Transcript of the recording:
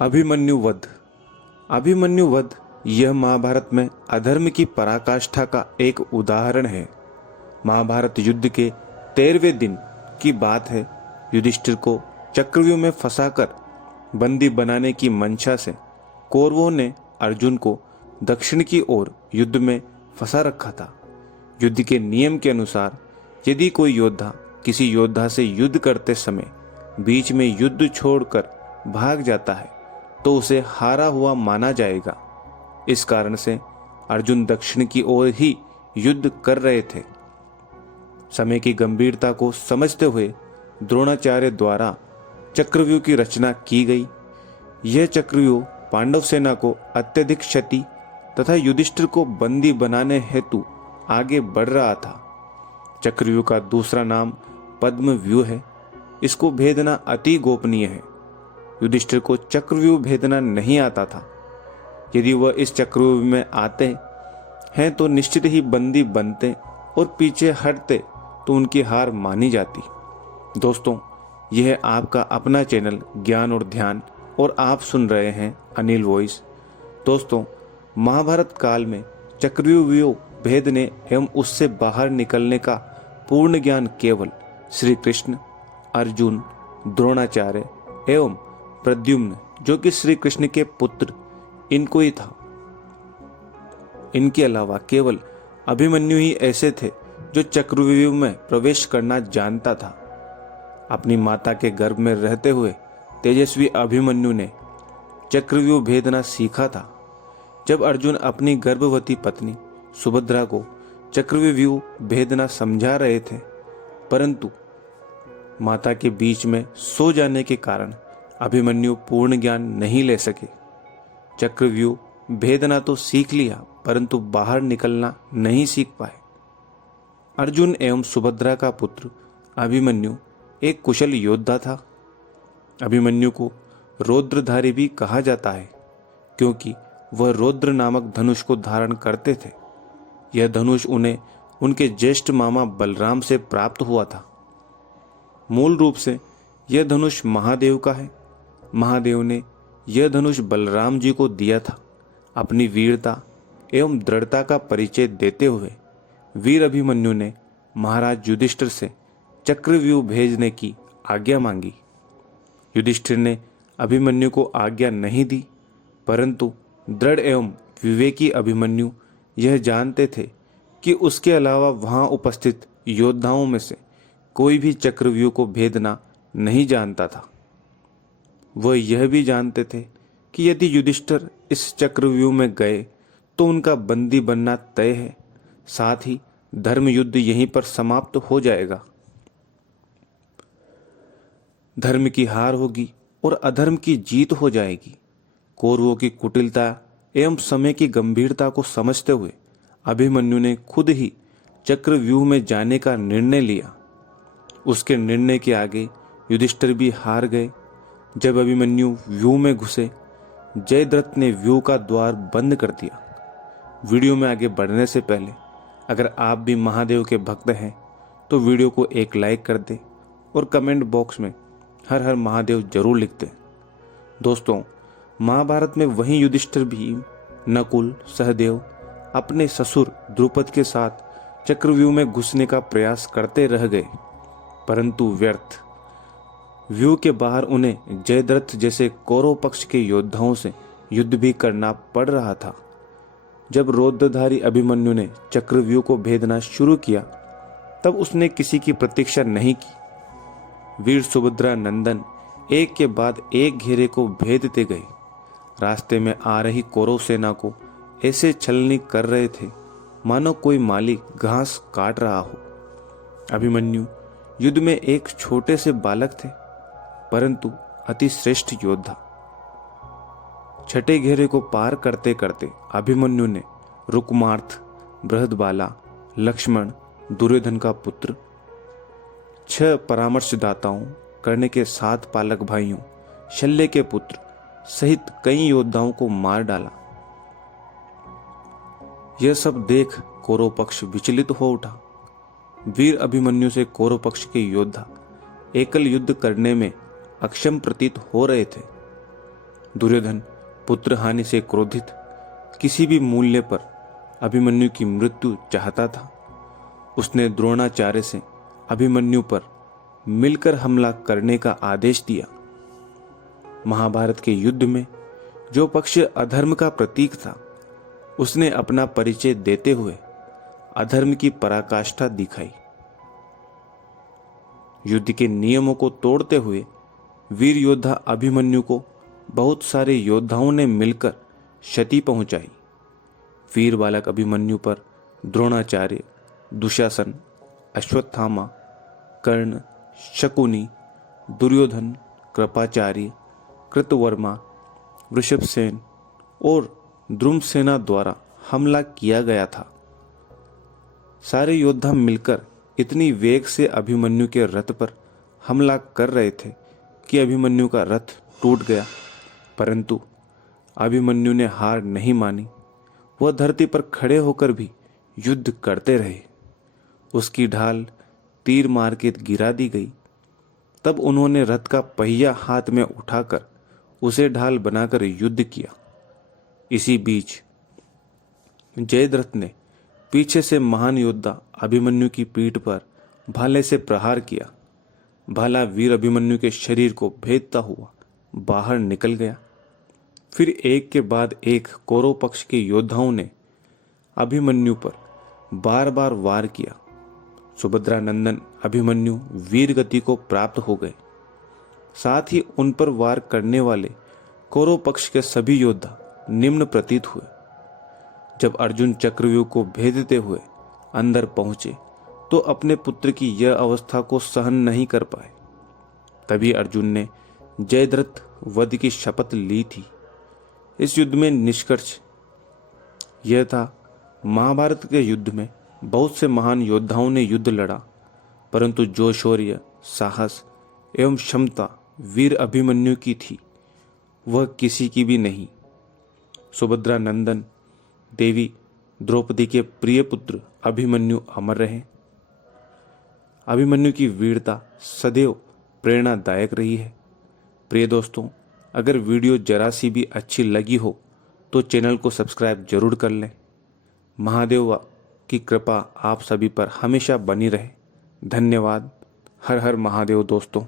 अभिमन्यु वध। अभिमन्यु वध यह महाभारत में अधर्म की पराकाष्ठा का एक उदाहरण है। महाभारत युद्ध के 13वें दिन की बात है। युधिष्ठिर को चक्रव्यूह में फंसाकर बंदी बनाने की मंशा से कौरवों ने अर्जुन को दक्षिण की ओर युद्ध में फंसा रखा था। युद्ध के नियम के अनुसार यदि कोई योद्धा किसी योद्धा से युद्ध करते समय बीच में युद्ध छोड़कर भाग जाता है तो उसे हारा हुआ माना जाएगा। इस कारण से अर्जुन दक्षिण की ओर ही युद्ध कर रहे थे। समय की गंभीरता को समझते हुए द्रोणाचार्य द्वारा चक्रव्यूह की रचना की गई। यह चक्रव्यूह पांडव सेना को अत्यधिक क्षति तथा युधिष्ठिर को बंदी बनाने हेतु आगे बढ़ रहा था। चक्रव्यूह का दूसरा नाम पद्म व्यूह है। इसको भेदना अति गोपनीय है। युधिष्ठिर को चक्रव्यूह भेदना नहीं आता था। यदि वह इस चक्रव्यूह में आते हैं तो निश्चित ही बंदी बनते और पीछे हटते तो उनकी हार मानी जाती। दोस्तों, यह आपका अपना चैनल ज्ञान और ध्यान और आप सुन रहे हैं अनिल वॉइस। दोस्तों, महाभारत काल में चक्रव्यूह भेदने एवं उससे बाहर निकलने का पूर्ण ज्ञान केवल श्री कृष्ण, अर्जुन, द्रोणाचार्य एवं प्रद्युम्न जो कि श्री कृष्ण के पुत्र इनको ही था। इनके अलावा केवल अभिमन्यु ही ऐसे थे जो चक्रव्यूह में प्रवेश करना जानता था। अपनी माता के गर्भ में रहते हुए तेजस्वी अभिमन्यु ने चक्रव्यूह भेदना सीखा था। जब अर्जुन अपनी गर्भवती पत्नी सुभद्रा को चक्रव्यूह भेदना समझा रहे थे, परंतु माता के बीच में सो जाने के कारण अभिमन्यु पूर्ण ज्ञान नहीं ले सके। चक्रव्यूह भेदना तो सीख लिया परंतु बाहर निकलना नहीं सीख पाए। अर्जुन एवं सुभद्रा का पुत्र अभिमन्यु एक कुशल योद्धा था। अभिमन्यु को रौद्रधारी भी कहा जाता है क्योंकि वह रौद्र नामक धनुष को धारण करते थे। यह धनुष उन्हें उनके ज्येष्ठ मामा बलराम से प्राप्त हुआ था। मूल रूप से यह धनुष महादेव का है। महादेव ने यह धनुष बलराम जी को दिया था। अपनी वीरता एवं दृढ़ता का परिचय देते हुए वीर अभिमन्यु ने महाराज युधिष्ठिर से चक्रव्यूह भेजने की आज्ञा मांगी। युधिष्ठिर ने अभिमन्यु को आज्ञा नहीं दी, परंतु दृढ़ एवं विवेकी अभिमन्यु यह जानते थे कि उसके अलावा वहां उपस्थित योद्धाओं में से कोई भी चक्रव्यूह को भेदना नहीं जानता था। वह यह भी जानते थे कि यदि युधिष्ठिर इस चक्रव्यूह में गए तो उनका बंदी बनना तय है, साथ ही धर्म युद्ध यहीं पर समाप्त हो जाएगा। धर्म की हार होगी और अधर्म की जीत हो जाएगी। कौरवों की कुटिलता एवं समय की गंभीरता को समझते हुए अभिमन्यु ने खुद ही चक्रव्यूह में जाने का निर्णय लिया। उसके निर्णय के आगे युधिष्ठिर भी हार गए। जब अभिमन्यु व्यूह में घुसे, जयद्रथ ने व्यूह का द्वार बंद कर दिया। वीडियो में आगे बढ़ने से पहले अगर आप भी महादेव के भक्त हैं तो वीडियो को एक लाइक कर दें और कमेंट बॉक्स में हर हर महादेव जरूर लिख दें। दोस्तों, महाभारत में वहीं युधिष्ठिर भी नकुल सहदेव अपने ससुर द्रुपद के साथ चक्रव्यूह में घुसने का प्रयास करते रह गए, परंतु व्यर्थ। व्यूह के बाहर उन्हें जयद्रथ जैसे कौरव पक्ष के योद्धाओं से युद्ध भी करना पड़ रहा था। जब रौद्रधारी अभिमन्यु ने चक्रव्यूह को भेदना शुरू किया तब उसने किसी की प्रतीक्षा नहीं की। वीर सुभद्रा नंदन एक के बाद एक घेरे को भेदते गए। रास्ते में आ रही कौरव सेना को ऐसे छलनी कर रहे थे मानो कोई माली घास काट रहा हो। अभिमन्यु युद्ध में एक छोटे से बालक थे, परंतु अति श्रेष्ठ योद्धा। छठे घेरे को पार करते करते अभिमन्यु ने रुकमार्थ, बृहदबाला, लक्ष्मण, दुर्योधन का पुत्र, 6 परामर्शदाताओं, कर्ण के 7 पालक भाइयों, शल्य के पुत्र सहित कई योद्धाओं को मार डाला। यह सब देख कौरव पक्ष विचलित हो उठा। वीर अभिमन्यु से कौरव पक्ष के योद्धा एकल युद्ध करने में अक्षम प्रतीत हो रहे थे। दुर्योधन पुत्र हानि से क्रोधित किसी भी मूल्य पर अभिमन्यु की मृत्यु चाहता था। उसने द्रोणाचार्य से अभिमन्यु पर मिलकर हमला करने का आदेश दिया। महाभारत के युद्ध में जो पक्ष अधर्म का प्रतीक था, उसने अपना परिचय देते हुए अधर्म की पराकाष्ठा दिखाई। युद्ध के नियमों को तोड़ते हुए वीर योद्धा अभिमन्यु को बहुत सारे योद्धाओं ने मिलकर क्षति पहुंचाई। वीर बालक अभिमन्यु पर द्रोणाचार्य, दुशासन, अश्वत्थामा, कर्ण, शकुनी, दुर्योधन, कृपाचार्य, कृतवर्मा, वृषभसेन और द्रुमसेना द्वारा हमला किया गया था। सारे योद्धा मिलकर इतनी वेग से अभिमन्यु के रथ पर हमला कर रहे थे कि अभिमन्यु का रथ टूट गया, परंतु अभिमन्यु ने हार नहीं मानी। वह धरती पर खड़े होकर भी युद्ध करते रहे। उसकी ढाल तीर मार के गिरा दी गई। तब उन्होंने रथ का पहिया हाथ में उठाकर उसे ढाल बनाकर युद्ध किया। इसी बीच जयद्रथ ने पीछे से महान योद्धा अभिमन्यु की पीठ पर भाले से प्रहार किया। भाला वीर अभिमन्यु के शरीर को भेदता हुआ बाहर निकल गया। फिर एक के बाद एक कौरव पक्ष के योद्धाओं ने अभिमन्यु पर बार बार वार किया। सुभद्रा नंदन अभिमन्यु वीर गति को प्राप्त हो गए। साथ ही उन पर वार करने वाले कौरव पक्ष के सभी योद्धा निम्न प्रतीत हुए। जब अर्जुन चक्रव्यूह को भेदते हुए अंदर पहुंचे तो अपने पुत्र की यह अवस्था को सहन नहीं कर पाए। तभी अर्जुन ने जयद्रथ वध की शपथ ली थी। इस युद्ध में निष्कर्ष यह था, महाभारत के युद्ध में बहुत से महान योद्धाओं ने युद्ध लड़ा, परंतु जो शौर्य, साहस एवं क्षमता वीर अभिमन्यु की थी, वह किसी की भी नहीं। सुभद्रा नंदन देवी द्रौपदी के प्रिय पुत्र अभिमन्यु अमर रहे। अभिमन्यु की वीरता सदैव प्रेरणादायक रही है। प्रिय दोस्तों, अगर वीडियो जरा सी भी अच्छी लगी हो तो चैनल को सब्सक्राइब जरूर कर लें। महादेव की कृपा आप सभी पर हमेशा बनी रहे। धन्यवाद। हर हर महादेव दोस्तों।